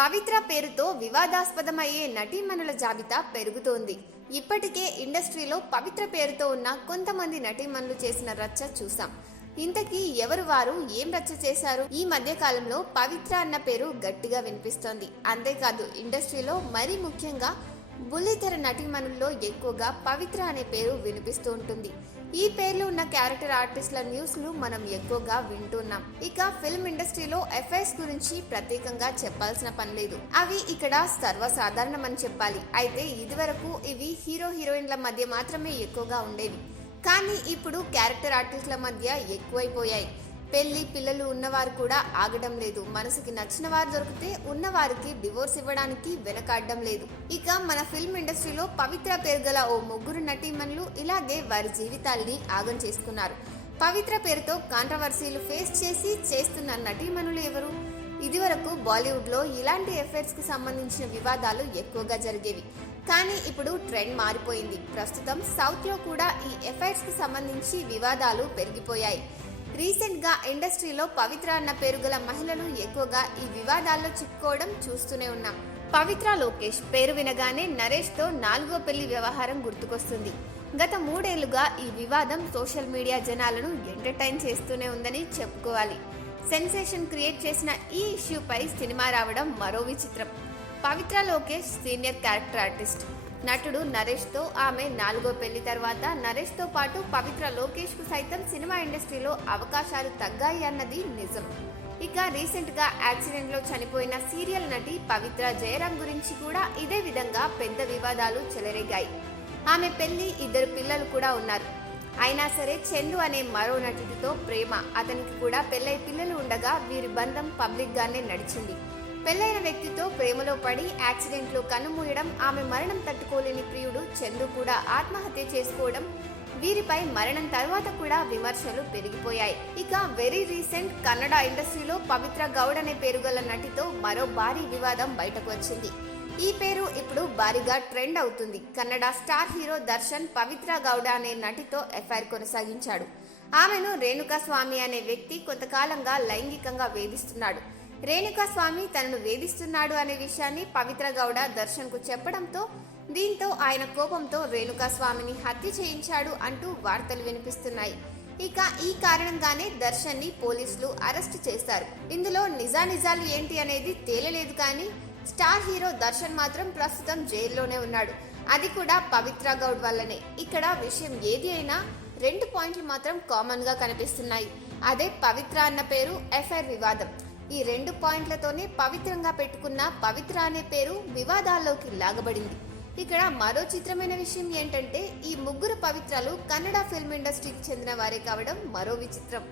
పవిత్ర పేరుతో వివాదాస్పదమయ్యే నటీమణుల జాబితా పెరుగుతోంది. ఇప్పటికే ఇండస్ట్రీలో పవిత్ర పేరుతో ఉన్న కొంతమంది నటీమణులు చేసిన రచ్చ చూసాం ఇంతకీ ఎవరు వారు? ఏం రచ్చ చేశారు? ఈ మధ్య కాలంలో పవిత్ర అన్న పేరు గట్టిగా వినిపిస్తోంది. అంతేకాదు ఇండస్ట్రీలో మరీ ముఖ్యంగా బుల్లితెర నటీమణుల్లో ఎక్కువగా పవిత్ర అనే పేరు వినిపిస్తూ ఉంటుంది ఈ పేర్లు ఉన్న క్యారెక్టర్ ఆర్టిస్టుల న్యూస్లు మనం ఎక్కువగా వింటున్నాం. ఇక ఫిల్మ్ ఇండస్ట్రీలో ఎఫ్ఐఎస్ గురించి ప్రత్యేకంగా చెప్పాల్సిన పని లేదు. అవి ఇక్కడ సర్వసాధారణమని చెప్పాలి. అయితే ఇదివరకు ఇవి హీరో హీరోయిన్ల మధ్య మాత్రమే ఎక్కువగా ఉండేవి. కానీ ఇప్పుడు క్యారెక్టర్ ఆర్టిస్టుల మధ్య ఎక్కువైపోయాయి. పెళ్ళి పిల్లలు ఉన్నవారు కూడా ఆగడం లేదు. మనసుకి నచ్చిన వారు దొరికితే ఉన్నవారికి డివోర్స్ ఇవ్వడానికి వెనకాడడం లేదు. ఇక మన ఫిల్మ్ ఇండస్ట్రీలో పవిత్ర పేరు గల ఓ ముగ్గురు నటీమణులు ఇలాగే వారి జీవితాల్ని ఆగం చేసుకున్నారు. పవిత్ర పేరుతో కాంట్రవర్సీలు ఫేస్ చేసి చేస్తున్న నటీమణులు ఎవరు? ఇదివరకు బాలీవుడ్లో ఇలాంటి ఎఫైర్స్కి సంబంధించిన వివాదాలు ఎక్కువగా జరిగేవి. కానీ ఇప్పుడు ట్రెండ్ మారిపోయింది. ప్రస్తుతం సౌత్లో కూడా ఈ ఎఫైర్స్కి సంబంధించి వివాదాలు పెరిగిపోయాయి. రీసెంట్గా ఇండస్ట్రీలో పవిత్ర అన్న పేరు గల మహిళలు ఎక్కువగా ఈ వివాదాల్లో చిక్కుకోవడం చూస్తూనే ఉన్నాం. పవిత్ర లోకేష్ పేరు వినగానే నరేష్తో నాలుగో పెళ్ళి వ్యవహారం గుర్తుకొస్తుంది. గత మూడేళ్ళుగా ఈ వివాదం సోషల్ మీడియా జనాలను ఎంటర్టైన్ చేస్తూనే ఉందని చెప్పుకోవాలి. సెన్సేషన్ క్రియేట్ చేసిన ఈ ఇష్యూపై సినిమా రావడం మరో విచిత్రం. Pavitra Lokesh senior character artist. నటుడు నరేష్తో ఆమె నాలుగో పెళ్ళి తర్వాత నరేష్తో పాటు పవిత్ర లోకేష్కు సైతం సినిమా ఇండస్ట్రీలో అవకాశాలు తగ్గాయి అన్నది నిజం. ఇక రీసెంట్గా యాక్సిడెంట్లో చనిపోయిన సీరియల్ నటి పవిత్ర జయరాం గురించి కూడా ఇదే విధంగా పెద్ద వివాదాలు చెలరేగాయి. ఆమె పెళ్ళి ఇద్దరు పిల్లలు కూడా ఉన్నారు. అయినా సరే చందు అనే మరో నటుడితో ప్రేమ. అతనికి కూడా పెళ్ళై పిల్లలు ఉండగా వీరి బంధం పబ్లిక్ గానే నడిచింది. పెళ్ళైన వ్యక్తితో ప్రేమలో పడి యాక్సిడెంట్లో కన్నుమూయడం ఆమె మరణం తట్టుకోలేని ప్రియుడు చందు కూడా ఆత్మహత్య చేసుకోవడం వీరిపై మరణం తర్వాత కూడా విమర్శలు పెరిగిపోయాయి. ఇక వెరీ రీసెంట్ కన్నడ ఇండస్ట్రీలో పవిత్ర గౌడ్ అనే పేరు గల నటితో మరో భారీ వివాదం బయటకు వచ్చింది. ఈ పేరు ఇప్పుడు భారీగా ట్రెండ్ అవుతుంది. కన్నడ స్టార్ హీరో దర్శన్ పవిత్ర గౌడ అనే నటితో ఎఫ్ఐఆర్ కొనసాగించాడు. ఆమెను రేణుకా స్వామి అనే వ్యక్తి కొంతకాలంగా లైంగికంగా వేధిస్తున్నాడు. రేణుకాస్వామి తనను వేధిస్తున్నాడు అనే విషయాన్ని పవిత్ర గౌడ దర్శన్కు చెప్పడంతో దీంతో ఆయన కోపంతో రేణుకాస్వామిని హత్య చేయించాడు అంటూ వార్తలు వినిపిస్తున్నాయి. ఇక ఈ కారణంగానే దర్శన్ని పోలీసులు అరెస్ట్ చేశారు. ఇందులో నిజానిజాలు ఏంటి అనేది తేలలేదు కానీ స్టార్ హీరో దర్శన్ మాత్రం ప్రస్తుతం జైల్లోనే ఉన్నాడు. అది కూడా పవిత్ర గౌడ్ వల్లనే. ఇక్కడ విషయం ఏది అయినా రెండు పాయింట్లు మాత్రం కామన్గా కనిపిస్తున్నాయి. అదే పవిత్ర అన్న పేరు ఎఫ్ఐఆర్ వివాదం. ఈ రెండు పాయింట్లతోనే పవిత్రంగా పెట్టుకున్న పవిత్ర అనే పేరు వివాదాల్లోకి లాగబడింది. ఇక్కడ మరో చిత్రమైన విషయం ఏంటంటే ఈ ముగ్గురు పవిత్రలు కన్నడ ఫిల్మ్ ఇండస్ట్రీకి చెందిన వారే కావడం మరో విచిత్రం.